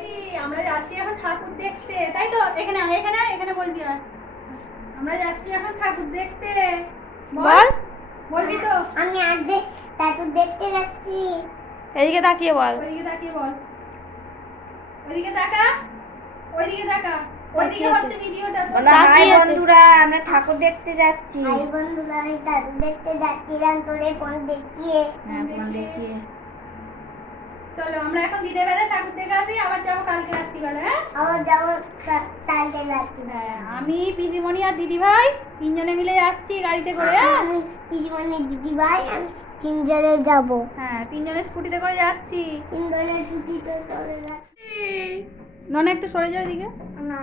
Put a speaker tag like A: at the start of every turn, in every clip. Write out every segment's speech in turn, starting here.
A: এই, আমরা যাচ্ছি এখন ঠাকুর দেখতে। তাই তো? এখানে এখানে আয়, এখানে বলবি আর আমরা যাচ্ছি এখন ঠাকুর দেখতে।
B: বল।
A: বলবি তো।
C: আমি আজ দাদু দেখতে যাচ্ছি।
B: এদিকে তাকিয়ে বল।
A: ওইদিকে তাকিয়ে বল। ওইদিকে তাকা। ওইদিকে তাকা। ওইদিকে হচ্ছে ভিডিওটা তো।
D: হাই বন্ধুরা আমরা ঠাকুর দেখতে যাচ্ছি।
C: ভাই বন্ধুরা আমি দাদু দেখতে যাচ্ছিলাম তোরে ফোন দেখিয়ে।
D: হ্যাঁ ফোন দেখিয়ে।
A: চলো আমরা এখন দিনের বেলা ঠাকুর দেখে আসি আবার যাব কালকে রাত্রিবেলা হ্যাঁ?
C: আবার যাব
A: হ্যাঁ, আমি পিজিমণি আর দিদি ভাই তিনজনে মিলে যাচ্ছি গাড়িতে করে হ্যাঁ?
C: আমি দিদি ভাই আমি তিনজনে যাব।
A: হ্যাঁ তিনজনে স্কুটিতে করে যাচ্ছি।
C: তিনজনে ছুটিতে চলে যাচ্ছি।
A: ননা একটু সরে যাও এদিকে।
C: না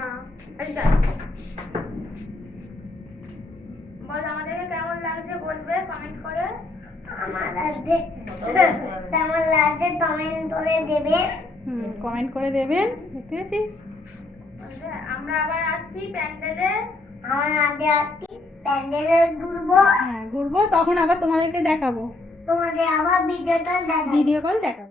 B: বল আমাদেরকে কেমন লাগছে বলবে কমেন্ট করে?
C: আমার লাগছে তেমন লাগছে কমেন্ট করে দেবে
A: হুম কমেন্ট করে দেবেন দেখতে পেয়েছিস?
B: আমরা আবার আসছি প্যান্ডেলে।
C: আমার আগে আসছি প্যান্ডেলে ঘুরবো।
A: হ্যাঁ ঘুরবো তখন আবার তোমাদেরকে দেখাবো।
C: তোমাদের আবার ভিডিওটা দেখাবো।
A: ভিডিও কল দেখাবো।